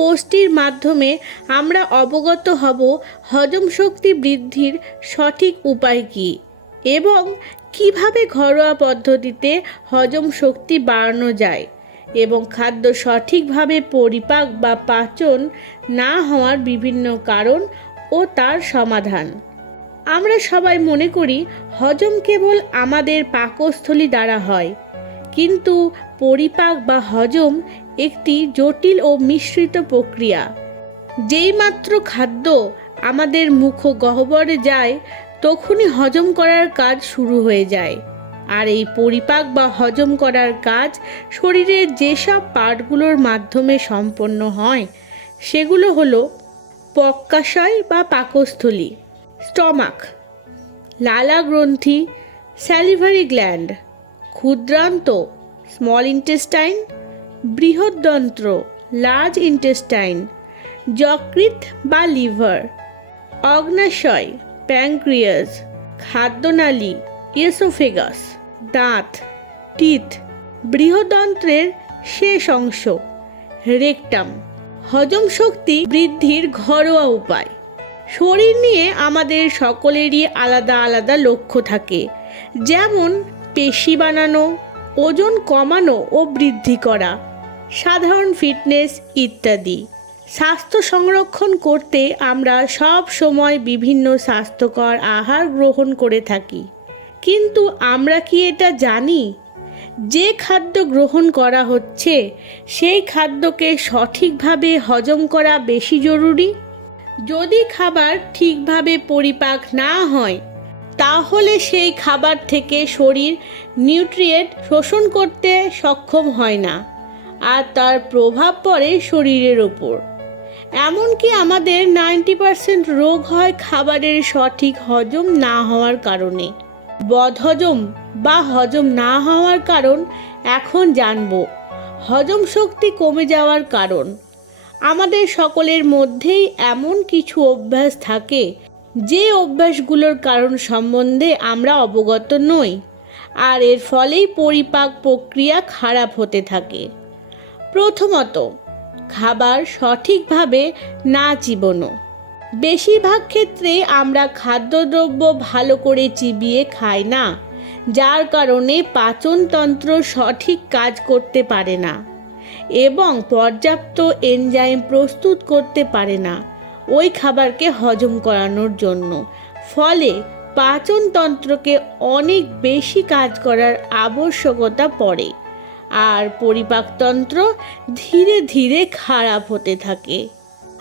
পোস্টটির মাধ্যমে আমরা অবগত হব হজম শক্তি বৃদ্ধির সঠিক উপায় কী এবং কীভাবে ঘরোয়া পদ্ধতিতে হজম শক্তি বাড়ানো যায় এবং খাদ্য সঠিকভাবে পরিপাক বা পাচন না হওয়ার বিভিন্ন কারণ ও তার সমাধান। আমরা সবাই মনে করি হজম কেবল আমাদের পাকস্থলী দ্বারা হয়, কিন্তু পরিপাক বা হজম একটি জটিল ও মিশ্রিত প্রক্রিয়া। যেইমাত্র খাদ্য আমাদের মুখ গহ্বরে যায়, তখনই হজম করার কাজ শুরু হয়ে যায়। আর এই পরিপাক বা হজম করার কাজ শরীরের যেসব পার্টগুলোর মাধ্যমে সম্পন্ন হয়, সেগুলো হলো পক্কাশয় বা পাকস্থলী, স্টমাক লালা গ্রন্থি স্যালিভারি গ্ল্যান্ড ক্ষুদ্রান্ত স্মল ইন্টেস্টাইন বৃহদ্যন্ত্র লার্জ ইন্টেস্টাইন যকৃৎ বা লিভার অগ্নাশয় প্যাঙ্ক্রিয়াস খাদ্যনালী ইয়েসোফেগাস দাঁত টিথ বৃহদন্ত্রের শেষ অংশ রেকটাম হজম শক্তি বৃদ্ধির ঘরোয়া উপায়। শরীর নিয়ে আমাদের সকলেরই আলাদা আলাদা লক্ষ্য থাকে, যেমন পেশি বানানো, ওজন কমানো ও বৃদ্ধি করা। সাধারণ ফিটনেস ইত্যাদি। স্বাস্থ্য সংরক্ষণ করতে আমরা সব সময় বিভিন্ন স্বাস্থ্যকর আহার গ্রহণ করে থাকি। কিন্তু আমরা কি এটা জানি? যে খাদ্য গ্রহণ করা হচ্ছে, সেই খাদ্যকে সঠিকভাবে হজম করা বেশি জরুরি? যদি খাবার ঠিকভাবে পরিপাক না হয়, তাহলে সেই খাবার থেকে শরীর নিউট্রিয়েন্ট শোষণ করতে সক্ষম হয় না। আর তার প্রভাব পড়ে শরীরের ওপর। এমনকি আমাদের নাইনটি পার্সেন্ট রোগ হয় খাবারের সঠিক হজম না হওয়ার কারণে। বদহজম বা হজম না হওয়ার কারণ এখন জানব। হজম শক্তি কমে যাওয়ার কারণ। আমাদের সকলের মধ্যেই এমন কিছু অভ্যাস থাকে, যে অভ্যাসগুলোর কারণ সম্বন্ধে আমরা অবগত নই, আর এর ফলেই পরিপাক প্রক্রিয়া খারাপ হতে থাকে। প্রথমত, খাবার সঠিকভাবে না চিবোনো। বেশিরভাগ ক্ষেত্রে আমরা খাদ্যদ্রব্য ভালো করে চিবিয়ে খাই না, যার কারণে পাচনতন্ত্র সঠিক কাজ করতে পারে না এবং পর্যাপ্ত এনজাইম প্রস্তুত করতে পারে না ওই খাবারকে হজম করানোর জন্য। ফলে পাচনতন্ত্রকে অনেক বেশি কাজ করার আবশ্যকতা পড়ে। আর পরিপাকতন্ত্র ধীরে ধীরে খারাপ হতে থাকে।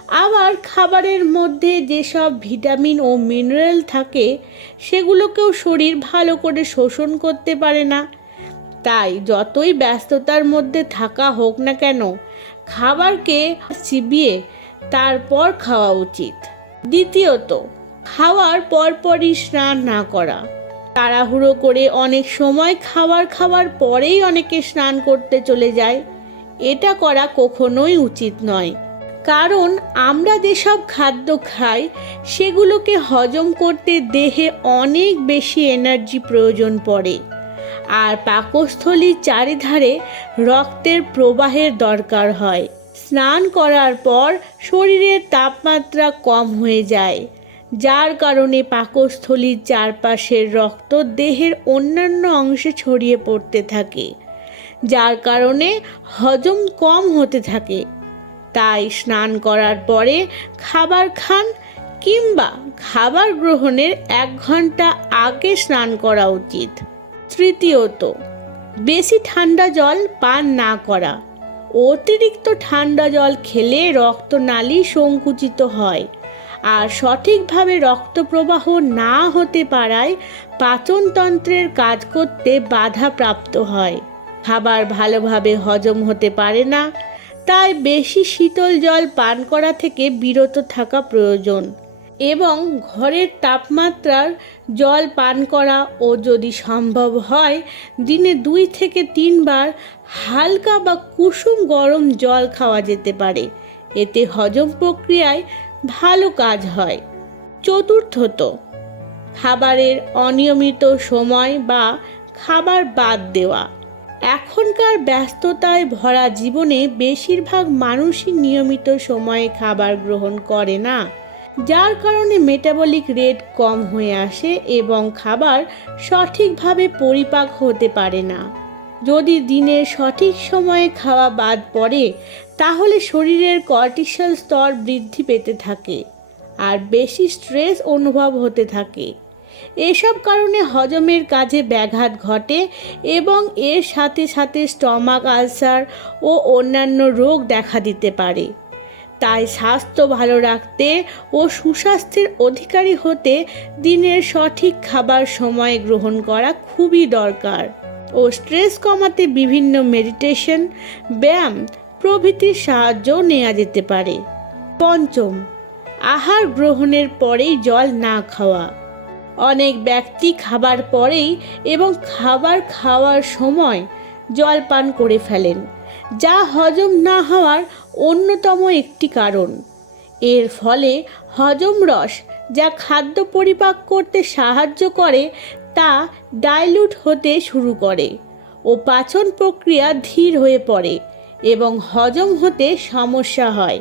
আবার খাবারের মধ্যে যেসব ভিটামিন ও মিনারেল থাকে, সেগুলোকেও শরীর ভালো করে শোষণ করতে পারে না। তাই যতই ব্যস্ততার মধ্যে থাকা হোক না কেন, খাবারকে চিবিয়ে তারপর খাওয়া উচিত। দ্বিতীয়ত, খাওয়ার পরপরই স্নান না করা। তাড়াহুড়ো করে অনেক সময় খাবার খাওয়ার পরেই অনেকে স্নান করতে চলে যায়। এটা করা কখনোই উচিত নয়। কারণ আমরা যেসব খাদ্য খাই, সেগুলোকে হজম করতে দেহে অনেক বেশি এনার্জি প্রয়োজন পড়ে। আর পাকস্থলীর চারিধারে রক্তের প্রবাহের দরকার হয়। স্নান করার পর শরীরের তাপমাত্রা কম হয়ে যায়। যার কারণে পাকস্থলীর চারপাশের রক্ত দেহের অন্যান্য অংশে ছড়িয়ে পড়তে থাকে, যার কারণে হজম কম হতে থাকে। তাই স্নান করার পরে খাবার খান কিংবা খাবার গ্রহণের এক ঘণ্টা আগে স্নান করা উচিত। তৃতীয়ত, বেশি ঠান্ডা জল পান না করা। অতিরিক্ত ঠান্ডা জল খেলে রক্তনালী সংকুচিত হয়। আর সঠিকভাবে রক্ত প্রবাহ না হতে পারায় পাচনতন্ত্রের কাজ করতে বাধা প্রাপ্ত হয়। খাবার ভালোভাবে হজম হতে পারে না, তাই বেশি শীতল জল পান করা থেকে বিরত থাকা প্রয়োজন এবং ঘরের তাপমাত্রার জল পান করা ও যদি সম্ভব হয়, দিনে দুই থেকে তিনবার হালকা বা কুসুম গরম জল খাওয়া যেতে পারে। এতে হজম প্রক্রিয়ায় ভালো কাজ হয়। চতুর্থত, খাবারের অনিয়মিত সময় বা খাবার বাদ দেওয়া। এখনকার ব্যস্ততায় ভরা জীবনে বেশিরভাগ মানুষই নিয়মিত সময়ে খাবার গ্রহণ করে না, যার কারণে মেটাবলিক রেট কম হয়ে আসে এবং খাবার সঠিকভাবে পরিপাক হতে পারে না। যদি দিনের সঠিক সময়ে খাওয়া বাদ পড়ে, তাহলে শরীরের কর্টিসল স্তর বৃদ্ধি পেতে থাকে আর বেশি স্ট্রেস অনুভব হতে থাকে। এসব কারণে হজমের কাজে ব্যাঘাত ঘটে এবং এর সাথে সাথে স্টমাক আলসার ও অন্যান্য রোগ দেখা দিতে পারে। তাই স্বাস্থ্য ভালো রাখতে ও সুস্বাস্থ্যের অধিকারী হতে দিনের সঠিক খাবার সময় গ্রহণ করা খুবই দরকার। ও স্ট্রেস কমাতে বিভিন্ন মেডিটেশন, ব্যায়াম প্রভৃতির সাহায্য নেওয়া যেতে পারে। পঞ্চম, আহার গ্রহণের পরেই জল না খাওয়া। অনেক ব্যক্তি খাবার পরেই এবং খাবার খাওয়ার সময় জল পান করে ফেলেন, যা হজম না হওয়ার অন্যতম একটি কারণ। এর ফলে হজম রস, যা খাদ্য পরিপাক করতে সাহায্য করে তা ডাইলুট হতে শুরু করে ও পাচন প্রক্রিয়া ধীর হয়ে পড়ে এবং হজম হতে সমস্যা হয়।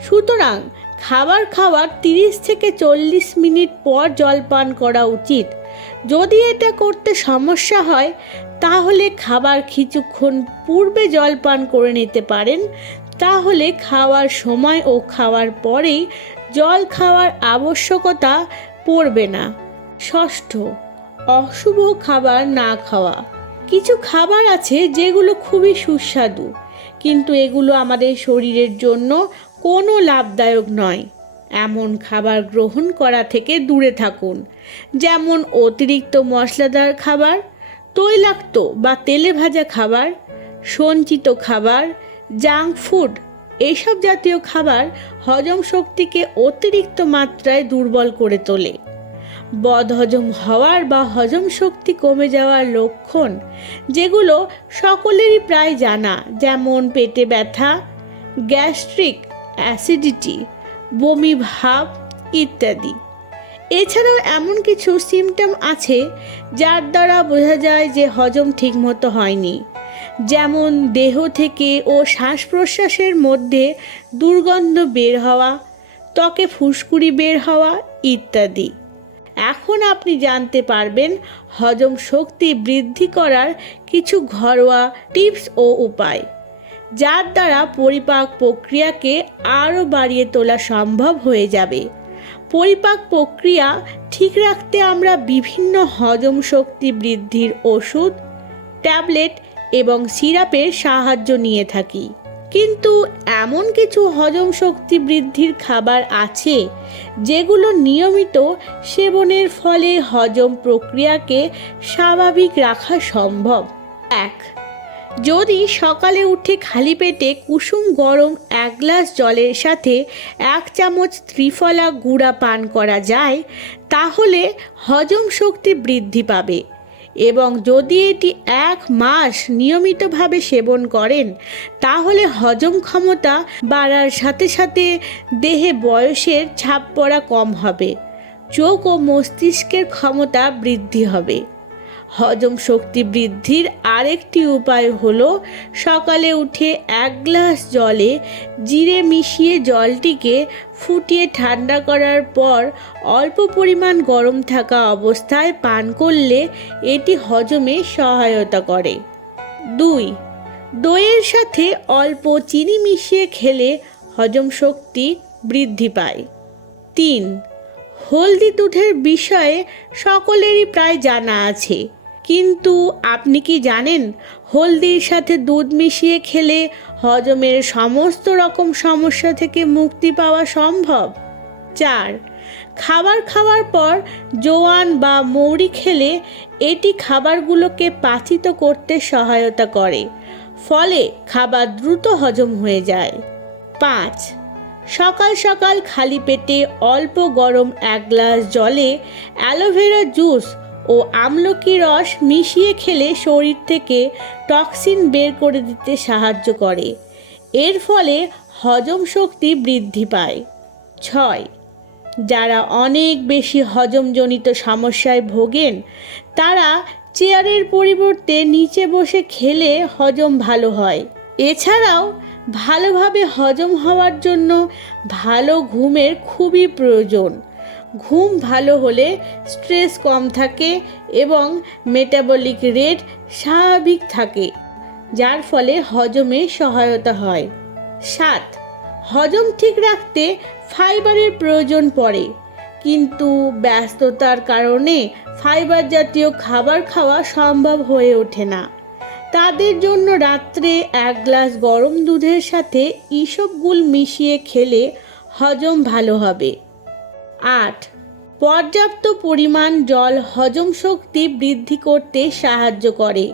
সুতরাং খাবার খাওয়ার তিরিশ থেকে চল্লিশ মিনিট পর জল পান করা উচিত। যদি এটা করতে সমস্যা হয়, তাহলে খাবার কিছুক্ষণ পূর্বে জল পান করে নিতে পারেন। তাহলে খাওয়ার সময় ও খাওয়ার পরেই জল খাওয়ার আবশ্যকতা পড়বে না। ষষ্ঠ অশুভ খাবার না খাওয়া। কিছু খাবার আছে যেগুলো খুবই সুস্বাদু, কিন্তু এগুলো আমাদের শরীরের জন্য কোনো লাভদায়ক নয়। এমন খাবার গ্রহণ করা থেকে দূরে থাকুন, যেমন অতিরিক্ত মশলাদার খাবার, তৈলাক্ত বা তেলে ভাজা খাবার, সঞ্চিত খাবার, জাঙ্ক ফুড। এইসব জাতীয় খাবার হজম শক্তিকে অতিরিক্ত মাত্রায় দুর্বল করে তোলে। বদহজম হওয়ার বা হজম শক্তি কমে যাওয়ার লক্ষণ, যেগুলো সকলেরই প্রায় জানা, যেমন পেটে ব্যথা, গ্যাস্ট্রিক অ্যাসিডিটি, বমি ভাব ইত্যাদি। এছাড়াও এমন কিছু সিমটম আছে যার দ্বারা বোঝা যায় যে হজম ঠিকমতো হয়নি। যেমন দেহ থেকে ও শ্বাস প্রশ্বাসের মধ্যে দুর্গন্ধ বের হওয়া, ত্বকে ফুসকুড়ি বের হওয়া ইত্যাদি। এখন আপনি জানতে পারবেন হজম শক্তি বৃদ্ধি করার কিছু ঘরোয়া টিপস ও উপায়, যার দ্বারা পরিপাক প্রক্রিয়াকে আরও বাড়িয়ে তোলা সম্ভব হয়ে যাবে। পরিপাক প্রক্রিয়া ঠিক রাখতে আমরা বিভিন্ন হজম শক্তি বৃদ্ধির ওষুধ, ট্যাবলেট এবং সিরাপের সাহায্য নিয়ে থাকি। কিন্তু এমন কিছু হজম শক্তি বৃদ্ধির খাবার আছে যেগুলো নিয়মিত সেবনের ফলে হজম প্রক্রিয়াকে স্বাভাবিক রাখা সম্ভব। এক, যদি সকালে উঠে খালি পেটে কুসুম গরম এক গ্লাস জলের সাথে এক চামচ ত্রিফলা গুঁড়া পান করা যায়, তাহলে হজম শক্তি বৃদ্ধি পাবে। এবং যদি এটি এক মাস নিয়মিতভাবে সেবন করেন, তাহলে হজম ক্ষমতা বাড়ার সাথে সাথে দেহে বয়সের ছাপ পড়া কম হবে। চোখ ও মস্তিষ্কের ক্ষমতা বৃদ্ধি হবে। হজম শক্তি বৃদ্ধির আরেকটি উপায় হলো সকালে উঠে এক গ্লাস জলে জিরে মিশিয়ে জলটিকে ফুটিয়ে ঠান্ডা করার পর অল্প পরিমাণ গরম থাকা অবস্থায় পান করলে এটি হজমে সহায়তা করে। দুই, দইয়ের সাথে অল্প চিনি মিশিয়ে খেলে হজম শক্তি বৃদ্ধি পায়। তিন, হলদি দুধের বিষয়ে সকলেরই প্রায় জানা আছে। কিন্তু আপনি কি জানেন, হলদির সাথে দুধ মিশিয়ে খেলে হজমের সমস্ত রকম সমস্যা থেকে মুক্তি পাওয়া সম্ভব? চার, খাবার খাওয়ার পর জোয়ান বা মৌরি খেলে এটি খাবারগুলোকে পাচিত করতে সহায়তা করে, ফলে খাবার দ্রুত হজম হয়ে যায়। পাঁচ, সকাল সকাল খালি পেটে অল্প গরম এক গ্লাস জলে অ্যালোভেরা জুস ও আমলকি রস মিশিয়ে খেলে শরীর থেকে টক্সিন বের করে দিতে সাহায্য করে। এর ফলে হজম শক্তি বৃদ্ধি পায়। ছয়। যারা অনেক বেশি হজমজনিত সমস্যায় ভোগেন, তারা চেয়ারের পরিবর্তে নিচে বসে খেলে হজম ভালো হয়। এছাড়াও ভালোভাবে হজম হওয়ার জন্য ভালো ঘুমের খুবই প্রয়োজন। ঘুম ভালো হলে স্ট্রেস কম থাকে এবং মেটাবলিক রেট স্বাভাবিক থাকে, যার ফলে হজমে সহায়তা হয়। সাত, হজম ঠিক রাখতে ফাইবারের প্রয়োজন পড়ে, কিন্তু ব্যস্ততার কারণে ফাইবার জাতীয় খাবার খাওয়া সম্ভব হয়ে ওঠে না। তাদের জন্য রাত্রে এক গ্লাস গরম দুধের সাথে ইসবগুল মিশিয়ে খেলে হজম ভালো হবে। আট। পর্যাপ্ত পরিমাণ জল হজম শক্তি বৃদ্ধি করতে সাহায্য করে।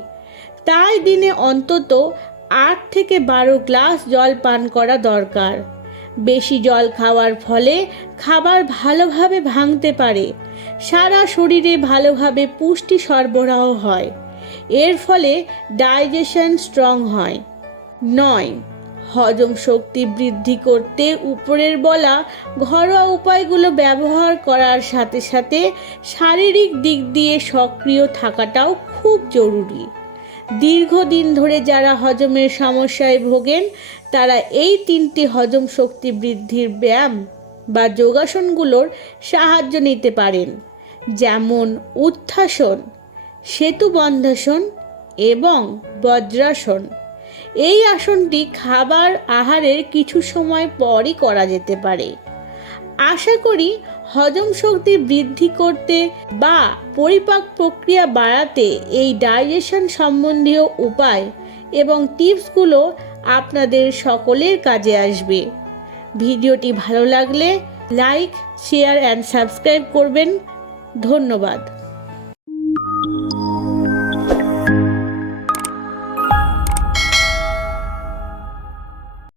তাই দিনে অন্তত আট থেকে বারো গ্লাস জল পান করা দরকার। বেশি জল খাওয়ার ফলে খাবার ভালোভাবে ভাঙতে পারে। সারা শরীরে ভালোভাবে পুষ্টি সরবরাহ হয়। এর ফলে ডাইজেশন স্ট্রং হয়। নয়। হজম শক্তি বৃদ্ধি করতে উপরের বলা ঘরোয়া উপায়গুলো ব্যবহার করার সাথে সাথে শারীরিক দিক দিয়ে সক্রিয় থাকাটাও খুব জরুরি। দীর্ঘদিন ধরে যারা হজমের সমস্যায় ভোগেন, তারা এই তিনটি হজম শক্তি বৃদ্ধির ব্যায়াম বা যোগাসনগুলোর সাহায্য নিতে পারেন, যেমন উত্থাসন, সেতুবন্ধাসন এবং বজ্রাসন। এই আসনটি খাবার আহারের কিছু সময় পরই করা যেতে পারে। আশা করি হজম শক্তি বৃদ্ধি করতে বা পরিপাক প্রক্রিয়া বাড়াতে এই ডাইজেশন সম্বন্ধীয় উপায় এবং টিপসগুলো আপনাদের সকলের কাজে আসবে। ভিডিওটি ভালো লাগলে লাইক, শেয়ার অ্যান্ড সাবস্ক্রাইব করবেন। ধন্যবাদ।